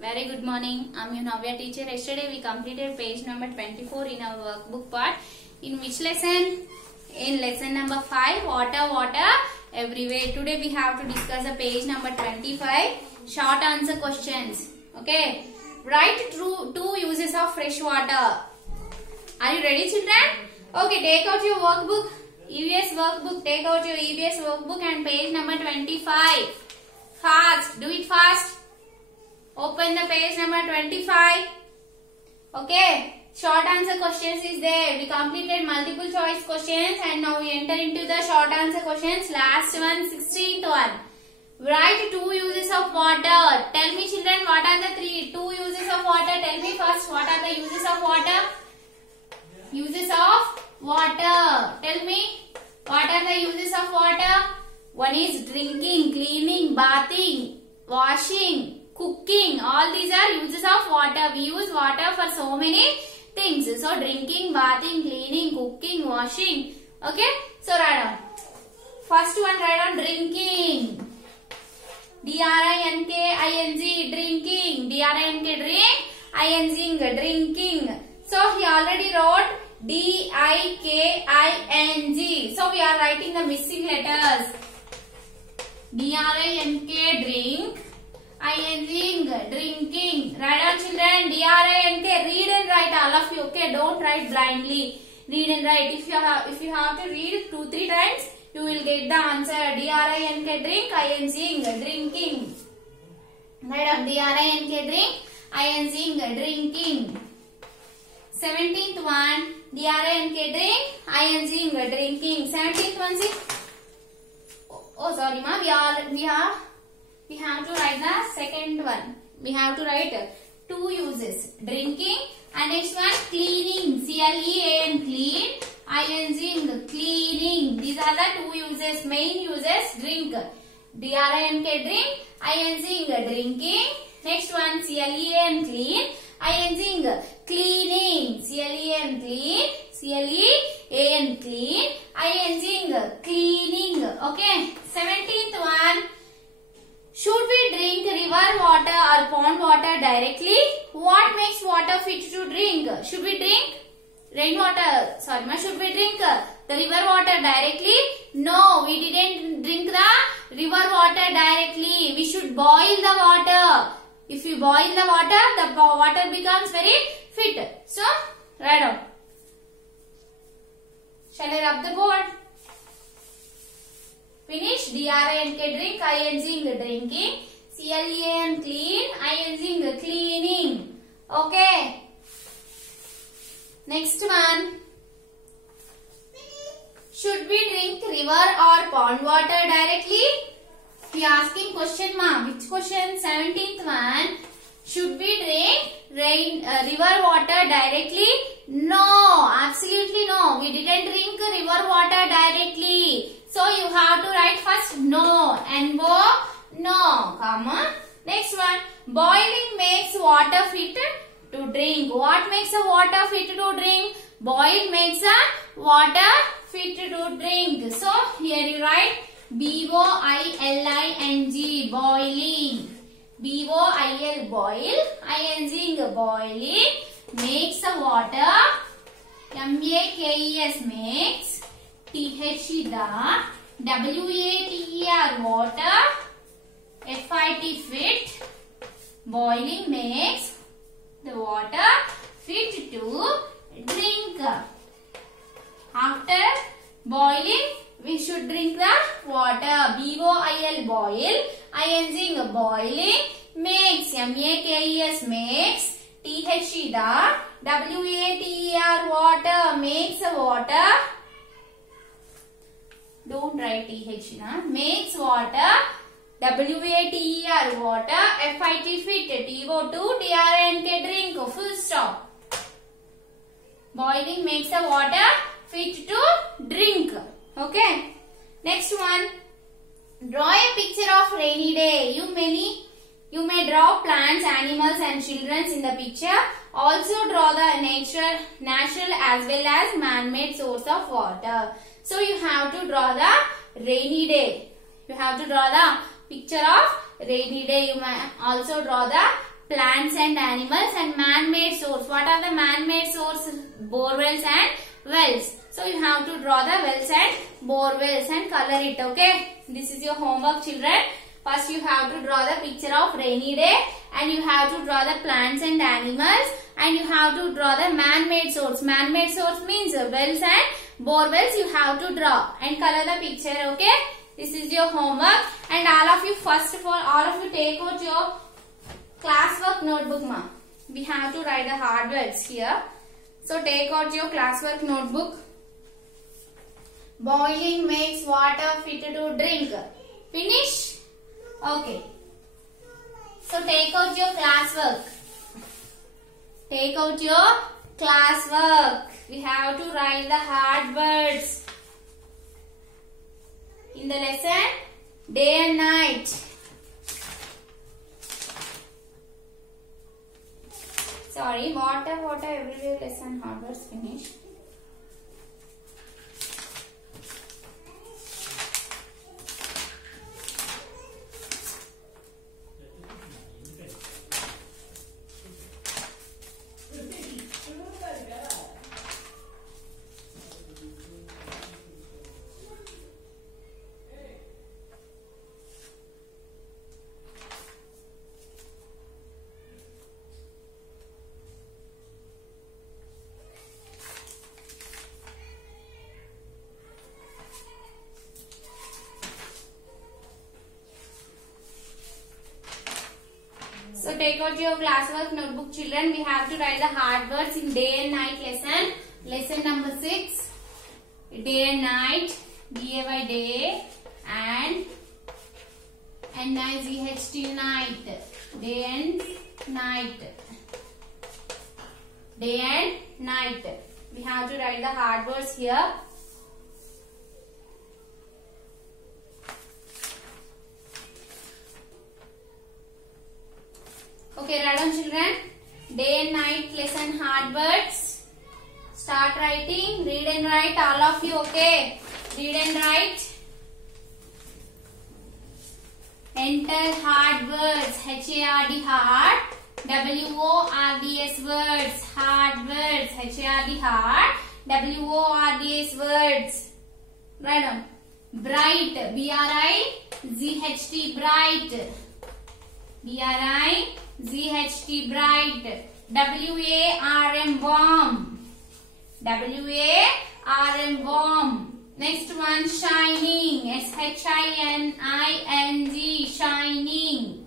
Very good morning. I'm your Navya teacher. Yesterday we completed page number 24 in our workbook part. In which lesson? In lesson number 5, water everywhere. Today we have to discuss the page number 25, short answer questions. Okay. Write two uses of fresh water. Are you ready, children? Okay, take out your workbook, EVS workbook. Take out your EVS workbook and page number 25. Fast. Do it fast. Open the page number 25. Okay. Short answer questions is there. We completed multiple choice questions and now we enter into the short answer questions. Last one, 16th one. Write two uses of water. Tell me, children, what are the two uses of water? Tell me first, what are the uses of water? Uses of water. Tell me, what are the uses of water? One is drinking, cleaning, bathing, washing, cooking. All these are uses of water. We use water for so many things. So drinking, bathing, cleaning, cooking, washing. Okay. So write down. First one, write down drinking. D-R-I-N-K-I-N-G, drinking. D-R-I-N-K, drink. I-N-G, drinking. So he already wrote D-I-K-I-N-G. So we are writing the missing letters. D-R-I-N-K, drink. I-N-G, drinking. Write down, children. D-R-I-N-K, read and write, all of you. Okay, don't write blindly. Read and write. If you have to read 2-3 times, you will get the answer. D-R-I-N-K, drink. I-N-G, drinking. Write down. D-R-I-N-K, drink. I-N-G, drinking. 17th one. D-R-I-N-K, drink. I-N-G, drinking. 17th one, see. Oh, sorry, ma. We have to write the second one. We have to write two uses. Drinking and next one cleaning. C-L-E-A-N, clean. I-N-G, cleaning. These are the two uses. Main uses, drink. D-R-I-N-K, drink. I-N-G, drinking. Next one, C-L-E-A-N, clean. I-N-G, cleaning. C-L-E-A-N, clean. C-L-E-A-N, clean. I-N-G, cleaning. Okay. 17th one. Should we drink river water or pond water directly? What makes water fit to drink? Should we drink rainwater? Sorry, ma. Should we drink the river water directly? No, we didn't drink the river water directly. We should boil the water. If you boil the water becomes very fit. So, write down. Shall I rub the board? Finish. D-R-I-N-K, drink. I-N-G, drinking. C-L-E-A-N, clean. I-N-G, cleaning. Okay. Next one. Should we drink river or pond water directly? We are asking question, ma. Which question? 17th one. Should we drink river water directly? No. Absolutely no. We didn't drink river water directly. So you have to write first no. N-O, no. Comma. Next one. Boiling makes water fit to drink. What makes a water fit to drink? Boil makes a water fit to drink. So here you write B-O-I-L-I-N-G, boiling. B-O-I-L, boil. I-N-G, boiling. Makes a water. M-A-K-E-S, makes. T-H-E, the. W-A-T-E-R, water. F-I-T, fit. Boiling makes the water fit to drink. After boiling, we should drink the water. B-O-I-L, boil. I-N-G, boiling. Makes. M-A-K-E-S, makes. T-H-E, the. W-A-T-E-R, water. Makes a water. Don't write T-H-E, na. Makes water. W-A-T-E-R, water. F-I-T, fit. T-O-2, D-R-I-N-K, drink. Full stop. Boiling makes the water fit to drink. Okay. Next one. Draw a picture of rainy day. You may draw plants, animals and children in the picture. Also draw the natural as well as man-made source of water. So you have to draw the rainy day. You have to draw the picture of rainy day. You may also draw the plants and animals, and man-made source. What are the man-made sources? Borewells and wells. So you have to draw the wells and borewells and color it. Okay. This is your homework, children. First you have to draw the picture of rainy day, and you have to draw the plants and animals, and you have to draw the man-made source. Man-made source means wells and borewells you have to draw and color the picture. Okay. This is your homework, and all of you, first of all of you take out your classwork notebook, ma. We have to write the hard words here. So take out your classwork notebook. Boiling makes water fit to drink. Finish? Okay. So take out your classwork. Take out your classwork. We have to write the hard words in the lesson, day and night. Sorry, water, everywhere lesson hard words finish. So take out your classwork notebook, children. We have to write the hard words in day and night lesson. Lesson number 6. Day and night. DA by day and NIGHT night. Day and night. Day and night. We have to write the hard words here. Okay, write down, children. Day and night lesson hard words. Start writing. Read and write, all of you. Okay. Read and write. Enter hard words. HARD hard. WORDS words. Hard words. HARD hard. WORDS words. Write down. Bright. BRIGHT bright. BRIGHT bright. WARM warm. WARM warm. Next one, shining. SHINING shining.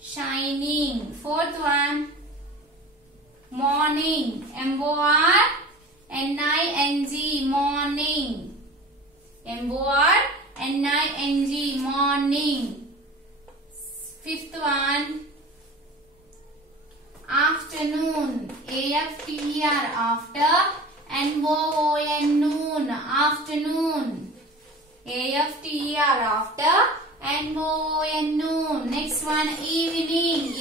Shining. Fourth one, morning. MORNING morning. MORNING morning. Fifth one, afternoon. AFTER after. NOON noon. Afternoon. AFTER after. NOON noon. Next one, evening.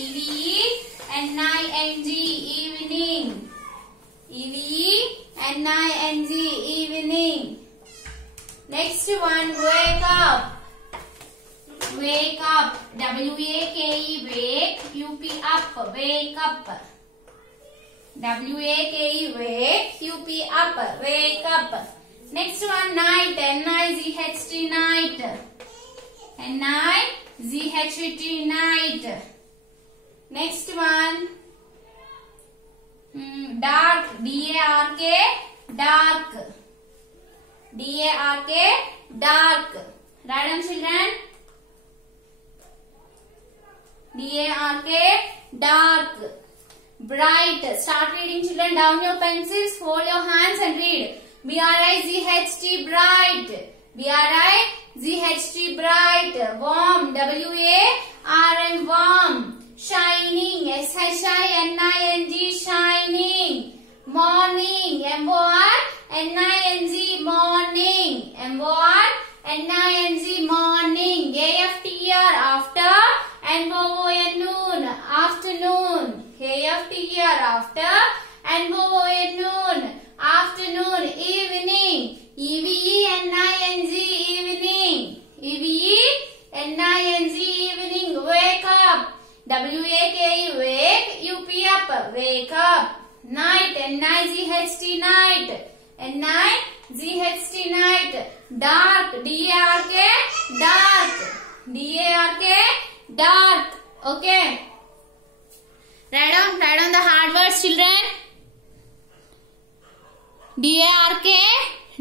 EVENING evening. EVENING evening. Next one, wake up. Wake up. WAKE wake. UP up. Wake up. WAKE wake. UP up. Wake up. Next one, night. NIGHT night. NIGHT night. Next one, dark. DARK dark. DARK dark. Write down, children. DARK dark. Bright. Start reading, children. Down your pencils. Hold your hands and read. BRIGHT bright. BRIGHT bright. Warm. WARM warm. Shining. SHINING shining. Morning. MORNING morning. MORNING morning. AFTER after. NOON noon. Afternoon. AFTER after. NOON noon. Afternoon. Evening. EVENING evening. EVENING evening. Wake up. W-A-K-E, wake, U-P up, wake up. Night, N-I-G-H-T, night. N-I-G-H-T, night. Dark, D-A-R-K, dark. D-A-R-K, dark. Okay. Write down the hard words, children. D-A-R-K,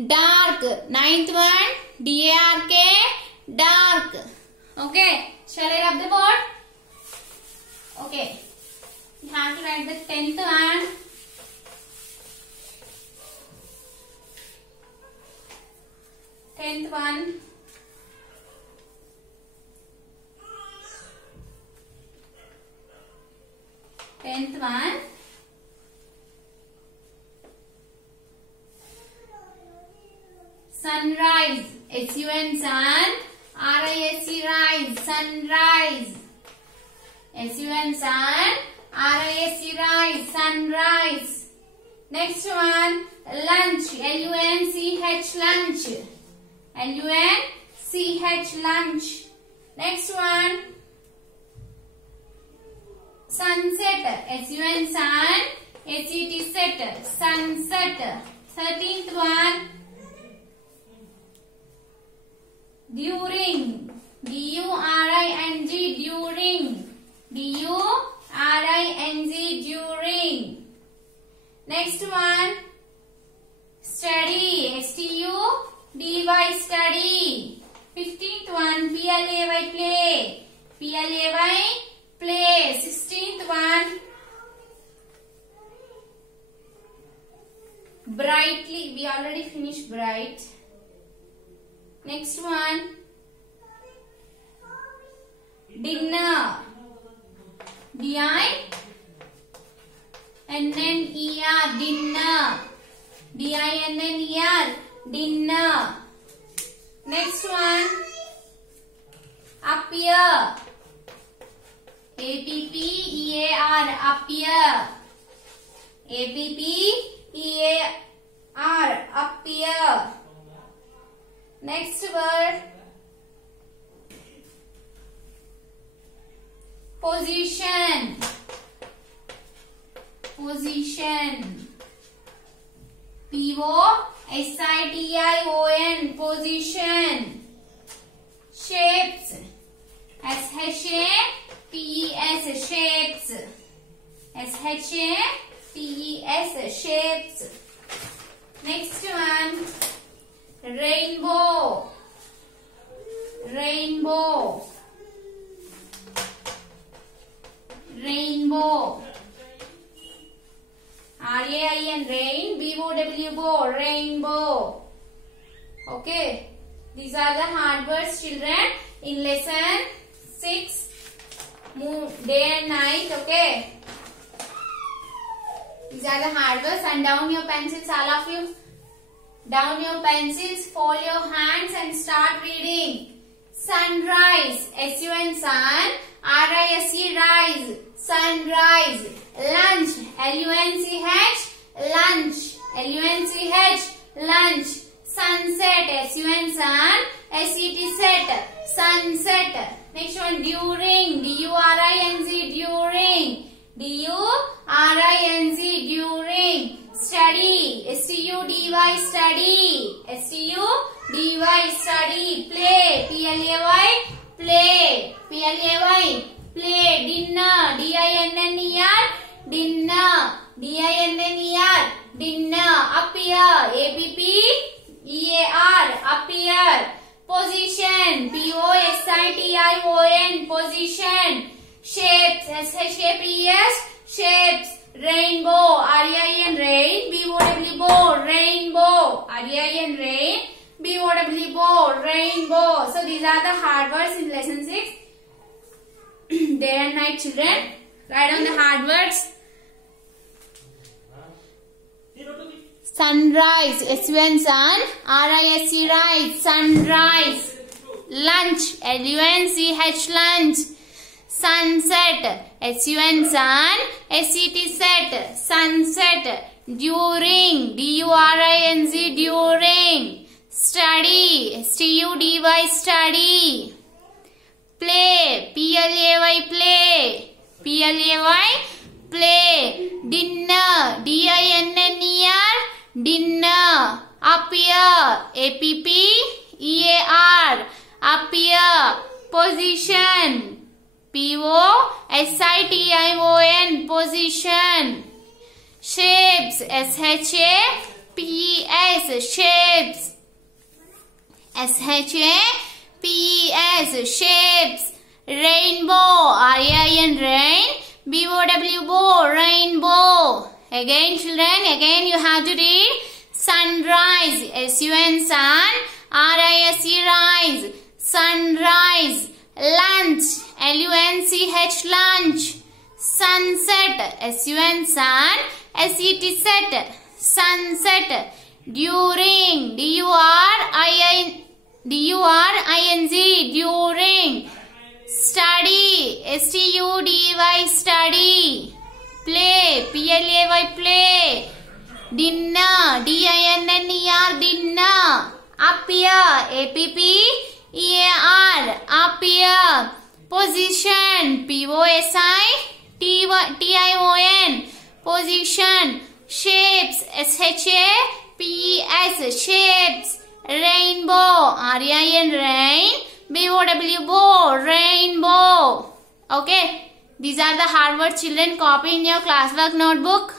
dark. Ninth one, D-A-R-K, dark. Okay. Shall I rub the board? Okay. You have to write the 10th one. Tenth one. Tenth one. Sunrise. S-U-N, sun. R-I-S-E, rise. Sunrise. S-U-N, sun. R-I-S-E, rise. Sunrise. Next one. Lunch. L-U-N-C-H, lunch. L-U-N-C-H, lunch. Next one. Sunset. S-U-N, sun. S-E-T, set. Sunset. 13th one. During. D-U-R-I-N-G, during. D-U-R-I-N-G, during. Next one. Study. S-T-U-D-Y, study. 15th one. P-L-A-Y, play. P-L-A-Y, play. 16th one. Brightly. We already finished bright. Next one. Dinner. D-I-N-N-E-R, dinner. D-I-N-N-E-R, dinner. Next one. Appear. A-P-P-E-A-R, appear. A-P-P-E-A-R, appear. Next word. Position. Position. P-O-S-I-T-I-O-N, position. Shapes. S-H-A-P-E-S, shapes. S-H-A-P-E-S, shapes. Next one. Rainbow. Rainbow. Rainbow. R-A-I-N, rain. B-O-W, bow, rainbow. Okay. These are the hard words, children, in lesson 6, day and night. Okay. These are the hard words. And down your pencils, all of you. Down your pencils, fold your hands and start reading. Sunrise. S-U-N, sun. R-I-S-E, rise. Sunrise. Lunch. L-U-N-C-H, lunch. L-U-N-C-H, lunch. Sunset. S-U-N, sun. S-E-T, set. Sunset. Next one. During. D-U-R-I-N-G, during. D-U-R-I-N-G, during. Study. S-T-U-D-Y, study. S-T-U-D-Y, study. Play. P-L-A-Y, play. P-L-A-Y, play. Dinner. D-I-N-N-E-R, dinner. D-I-N-N-E-R, dinner. Appear. A-P-P-E-A-R, appear. Position. P-O-S-I-T-I-O-N, position. Shapes. S-H-A-P-E-S, shapes. Rainbow. R-E-I-N, rain. B-O-W, bow, rainbow. R-E-I-N, rain. B-O-W, bow, rainbow. So these are the hard words in lesson 6. Day and night, children. Write down the hard words. Sunrise. S-U-N, sun. R-I-S-E, rise. Sunrise. Lunch. L-U-N-C-H, lunch. Sunset. S-U-N, sun. S-E-T, set. Sunset. During. D-U-R-I-N-G, during. Study. S-T-U-D-Y, study. Play. P-L-A-Y, play. Play. Play. Dinner. Dinner. Dinner. Appear. Appear. Appear. Position. Position. Position. Shapes. Shapes. Shapes. Shapes. Rainbow. Rain. Bow. Rainbow. Again children, again you have to read sunrise. Sun sun. Rise. Rise. Sunrise. Lunch. Lunch. Lunch. Sunset. Sun sun. Set. Sunset. During. During. During. Study. Study. Study. Play. Play. Dinner. Dinner. Appear. Appear. Position. Position. Position. Shapes. Shapes. Rainbow. Rain. Bow. Rainbow. Okay. These are the hard words, children. Copy in your classwork notebook.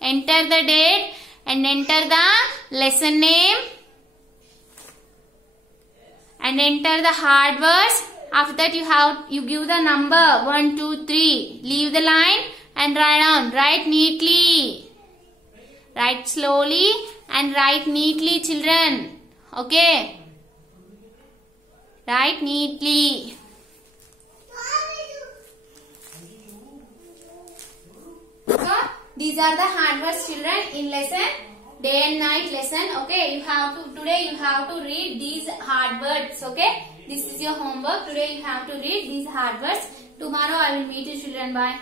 Enter the date and enter the lesson name. And enter the hard words. After that you give the number 1, 2, 3. Leave the line and write down. Write neatly. Write slowly and write neatly, children. Okay. Write neatly. So these are the hard words, children, in lesson day and night lesson. Okay, today you have to read these hard words. Okay, this is your homework. Today you have to read these hard words. Tomorrow I will meet you, children. Bye.